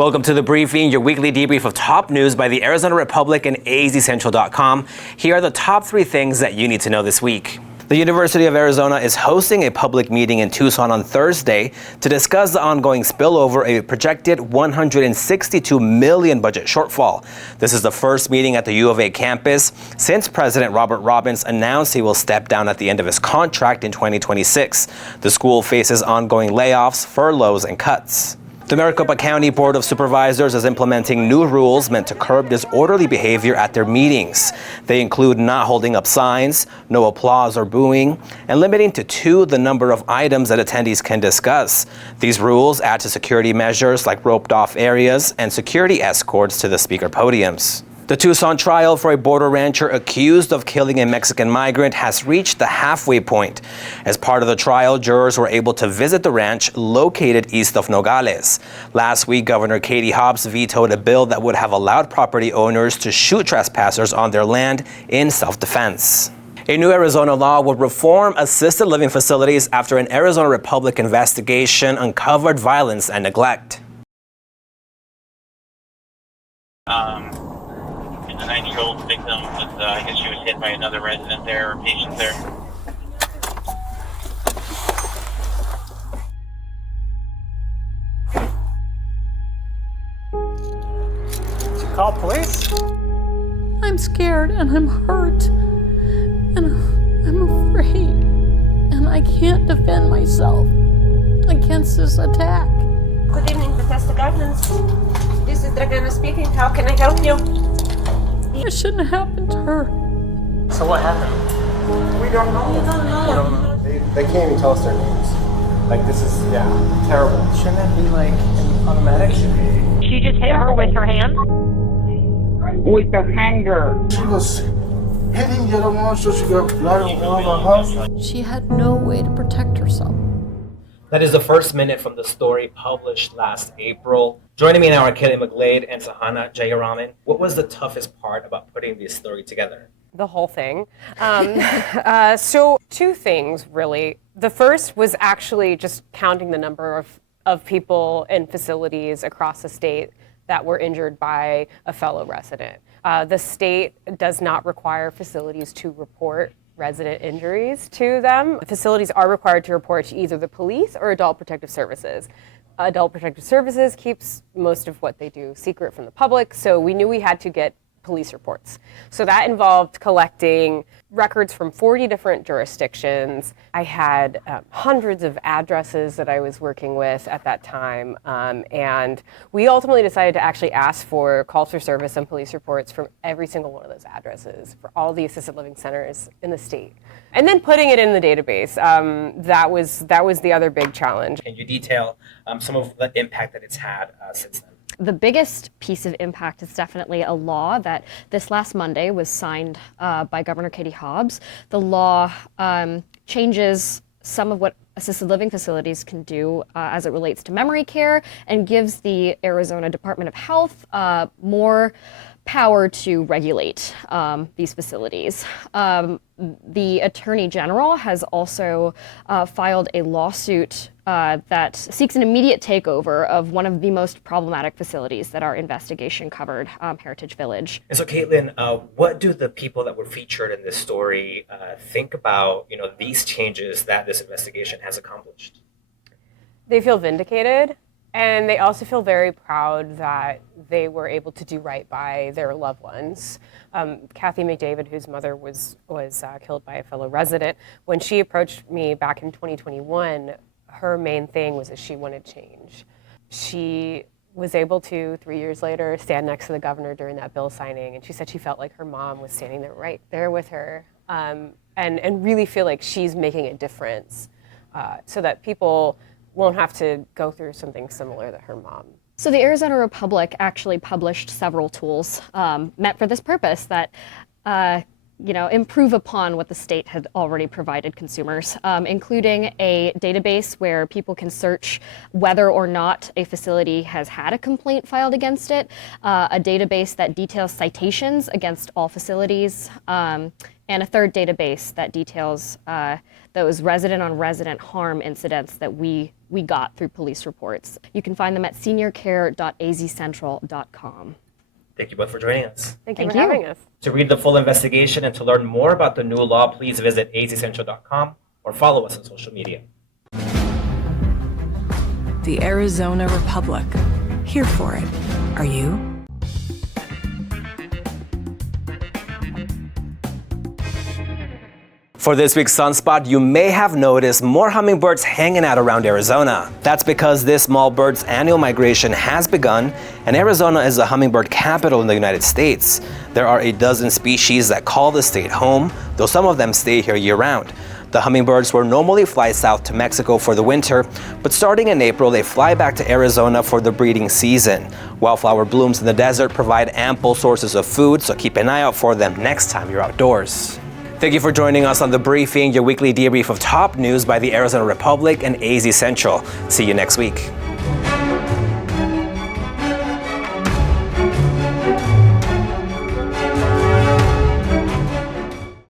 Welcome to The Briefing, your weekly debrief of top news by the Arizona Republic and azcentral.com. Here are the top 3 things that you need to know this week. The University of Arizona is hosting a public meeting in Tucson on Thursday to discuss the ongoing spillover, a projected $162 million budget shortfall. This is the first meeting at the U of A campus since President Robert Robbins announced he will step down at the end of his contract in 2026. The school faces ongoing layoffs, furloughs, and cuts. The Maricopa County Board of Supervisors is implementing new rules meant to curb disorderly behavior at their meetings. They include not holding up signs, no applause or booing, and limiting to 2 the number of items that attendees can discuss. These rules add to security measures like roped-off areas and security escorts to the speaker podiums. The Tucson trial for a border rancher accused of killing a Mexican migrant has reached the halfway point. As part of the trial, jurors were able to visit the ranch located east of Nogales. Last week, Governor Hobbs vetoed a bill that would have allowed property owners to shoot trespassers on their land in self-defense. A new Arizona law will reform assisted living facilities after an Arizona Republic investigation uncovered violence and neglect. The 90-year-old victim was, I guess she was hit by another resident there or patient there. Did you call police? I'm scared and I'm hurt and I'm afraid and I can't defend myself against this attack. Good evening, Bethesda Gardens. This is Dragana speaking. How can I help you? It shouldn't have happened to her. So what happened? We don't know. We don't know. They can't even tell us their names. Like, this is, terrible. Shouldn't that be, like, an automatic? She just hit her with her hand? With the hanger. She was hitting the other one, so she got blood all over her. She had no way to protect herself. That is the first minute from the story published last April. Joining me now are Kelly McGlade and Sahana Jayaraman. What was the toughest part about putting this story together? The whole thing. So 2 things, really. The first was actually just counting the number of people and facilities across the state that were injured by a fellow resident. The state does not require facilities to report resident injuries to them. Facilities are required to report to either the police or Adult Protective Services. Adult Protective Services keeps most of what they do secret from the public, so we knew we had to get police reports. So that involved collecting records from 40 different jurisdictions. I had hundreds of addresses that I was working with at that time, and we ultimately decided to actually ask for calls for service and police reports from every single one of those addresses for all the assisted living centers in the state. And then putting it in the database, that was the other big challenge. Can you detail some of the impact that it's had since then? The biggest piece of impact is definitely a law that this last Monday was signed by Governor Katie Hobbs. The law changes some of what assisted living facilities can do as it relates to memory care and gives the Arizona Department of Health more power to regulate these facilities. The Attorney General has also filed a lawsuit that seeks an immediate takeover of one of the most problematic facilities that our investigation covered, Heritage Village. And so, Caitlin, what do the people that were featured in this story think about, these changes that this investigation has accomplished? They feel vindicated, and they also feel very proud that they were able to do right by their loved ones. Kathy McDavid, whose mother was killed by a fellow resident, when she approached me back in 2021, her main thing was that she wanted change. She was able to, 3 years later, stand next to the governor during that bill signing, and she said she felt like her mom was standing there right there with her, and really feel like she's making a difference so that people won't have to go through something similar that her mom. So the Arizona Republic actually published several tools meant for this purpose that improve upon what the state had already provided consumers, including a database where people can search whether or not a facility has had a complaint filed against it, a database that details citations against all facilities, and a third database that details those resident-on-resident harm incidents that we got through police reports. You can find them at seniorcare.azcentral.com. Thank you both for joining us. Thank you for having us. To read the full investigation and to learn more about the new law, please visit azcentral.com or follow us on social media. The Arizona Republic. Here for it. Are you? For this week's Sunspot, you may have noticed more hummingbirds hanging out around Arizona. That's because this small bird's annual migration has begun, and Arizona is the hummingbird capital in the United States. There are a dozen species that call the state home, though some of them stay here year-round. The hummingbirds will normally fly south to Mexico for the winter, but starting in April, they fly back to Arizona for the breeding season. Wildflower blooms in the desert provide ample sources of food, so keep an eye out for them next time you're outdoors. Thank you for joining us on The Briefing, your weekly debrief of top news by the Arizona Republic and AZ Central. See you next week.